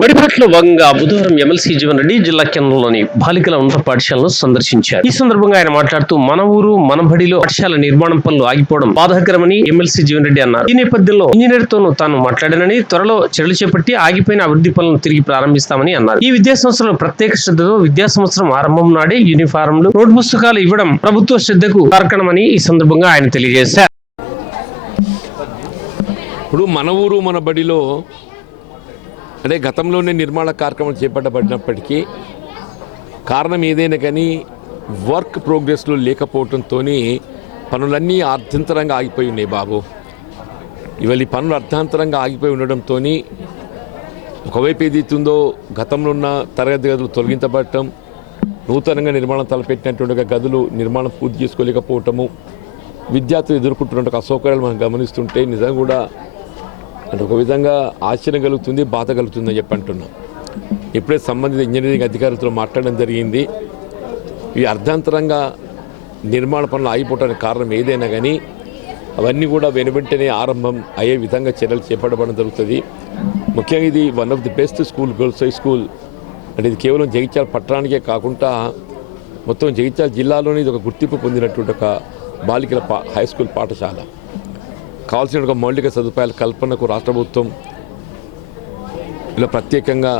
బడిపాట్ల భాగంగా బుధవారం ఎమ్మెల్సీ జీవన్ రెడ్డి జిల్లా కేంద్రంలోని బాలికల ఉన్నత పాఠశాలను సందర్శించారు. ఈ సందర్భంగా ఆయన మాట్లాడుతూ మన ఊరు మన బడిలో పాఠశాల నిర్మాణం పనులు ఆగిపోవడం బాధాకరమని ఎమ్మెల్సీ జీవన్ రెడ్డి అన్నారు. ఈ నేపథ్యంలో ఇంజనీర్ తోనూ తాను మాట్లాడానని త్వరలో చర్యలు చేపట్టి ఆగిపోయిన అభివృద్ధి పనులను తిరిగి ప్రారంభిస్తామని అన్నారు. ఈ విద్యా సంవత్సరంలో ప్రత్యేక శ్రద్ధతో విద్యా సంవత్సరం ఆరంభం నాడే యూనిఫారంలు నోట్ పుస్తకాలు ఇవ్వడం ప్రభుత్వ శ్రద్ధకు కారణమని ఈ సందర్భంగా ఆయన తెలియజేశారు. ఇప్పుడు మన ఊరు మన బడిలో అంటే గతంలోనే నిర్మాణ కార్యక్రమాలు చేపట్టబడినప్పటికీ కారణం ఏదైనా కానీ వర్క్ ప్రోగ్రెస్లో లేకపోవడంతో పనులన్నీ అర్ధంతరంగా ఆగిపోయి ఉన్నాయి బాబు. ఇవాళ ఈ పనులు అర్ధాంతరంగా ఆగిపోయి ఉండడంతో ఒకవైపు ఏదైతుందో గతంలో ఉన్న తరగతి గదులు తొలగించబడటం నూతనంగా నిర్మాణం తలపెట్టినటువంటి గదులు నిర్మాణం పూర్తి చేసుకోలేకపోవటము విద్యార్థులు ఎదుర్కొంటున్న అసౌకర్యాలు మనం గమనిస్తుంటే నిజంగా కూడా అంటే ఒక విధంగా ఆశ్చర్యం కలుగుతుంది బాధ కలుగుతుంది అని చెప్పి అంటున్నాం. ఇప్పుడే సంబంధిత ఇంజనీరింగ్ అధికారులతో మాట్లాడడం జరిగింది. ఇవి అర్ధాంతరంగా నిర్మాణ పనులు ఆగిపోవడానికి కారణం ఏదైనా కానీ అవన్నీ కూడా వెనువెంటనే ఆరంభం అయ్యే విధంగా చర్యలు చేపట్టడం జరుగుతుంది. ముఖ్యంగా ఇది one of the best school girls high school అంటే ఇది కేవలం జగిత్యాల పట్టణానికే కాకుండా మొత్తం జగిత్యాల జిల్లాలోనే ఇది ఒక గుర్తింపు పొందినటువంటి ఒక బాలికల పా హై స్కూల్ పాఠశాల. కావాల్సిన ఒక మౌలిక సదుపాయాల కల్పనకు రాష్ట్ర ప్రభుత్వం ఇలా ప్రత్యేకంగా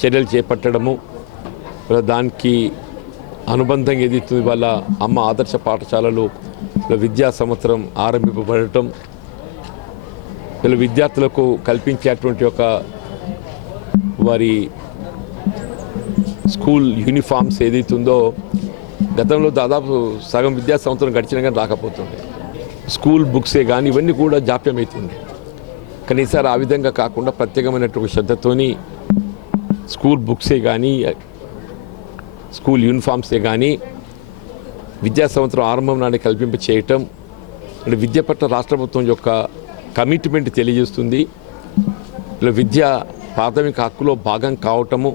చర్యలు చేపట్టడము ఇలా దానికి అనుబంధంగా ఏదైతుంది వాళ్ళ అమ్మ ఆదర్శ పాఠశాలలు ఇలా విద్యా సంవత్సరం ఆరంభింపబడటం వీళ్ళ విద్యార్థులకు కల్పించేటువంటి ఒక వారి స్కూల్ యూనిఫామ్స్ ఏదైతుందో గతంలో దాదాపు సగం విద్యా సంవత్సరం గడిచినా కానీ రాకపోతుండే. స్కూల్ బుక్సే కానీ ఇవన్నీ కూడా జాప్యం అవుతుండే కానీ ఈసారి ఆ విధంగా కాకుండా ప్రత్యేకమైనటువంటి శ్రద్ధతోని స్కూల్ బుక్సే కానీ స్కూల్ యూనిఫామ్సే కానీ విద్యా సంవత్సరం ఆరంభం నాటి కల్పింప చేయటం అంటే విద్య పట్ల రాష్ట్ర ప్రభుత్వం యొక్క కమిట్మెంట్ తెలియజేస్తుంది. ఇలా విద్య ప్రాథమిక హక్కులో భాగం కావటము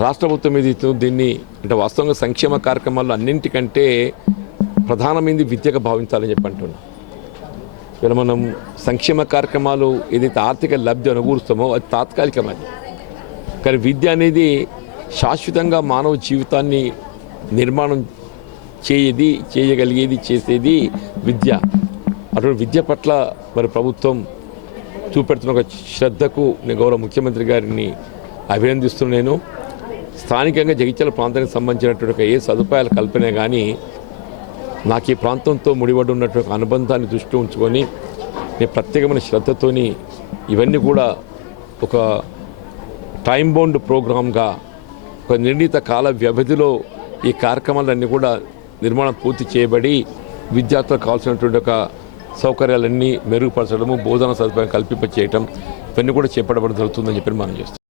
రాష్ట్ర ప్రభుత్వం ఇది దీన్ని అంటే వాస్తవంగా సంక్షేమ కార్యక్రమాల్లో అన్నింటికంటే ప్రధానమైనది విద్యగా భావించాలని చెప్పి అంటున్నాం. ఇలా మనం సంక్షేమ కార్యక్రమాలు ఏదైతే ఆర్థిక లబ్ధి అనుకూరుస్తామో అది తాత్కాలికమైనది. కానీ విద్య అనేది శాశ్వతంగా మానవ జీవితాన్ని నిర్మాణం చేయది చేయగలిగేది చేసేది విద్య. అటువంటి విద్య పట్ల మరి ప్రభుత్వం చూపెడుతున్న ఒక శ్రద్ధకు నేను గౌరవ ముఖ్యమంత్రి గారిని అభినందిస్తున్నాను. స్థానికంగా జగిత్యాల ప్రాంతానికి సంబంధించినటువంటి ఏ సదుపాయాల కల్పనే కానీ నాకు ఈ ప్రాంతంతో ముడిపడి ఉన్నటువంటి అనుబంధాన్ని దృష్టిలో ఉంచుకొని నేను ప్రత్యేకమైన శ్రద్ధతోని ఇవన్నీ కూడా ఒక టైం బౌండ్ ప్రోగ్రామ్గా ఒక నిర్ణీత కాల వ్యవధిలో ఈ కార్యక్రమాలన్నీ కూడా నిర్మాణం పూర్తి చేయబడి విద్యార్థులకు కావాల్సినటువంటి ఒక సౌకర్యాలన్నీ మెరుగుపరచడము బోధన సదుపాయం కల్పింప చేయటం ఇవన్నీ కూడా చేపట్టబడి జరుగుతుందని చెప్పి మనం చేస్తాం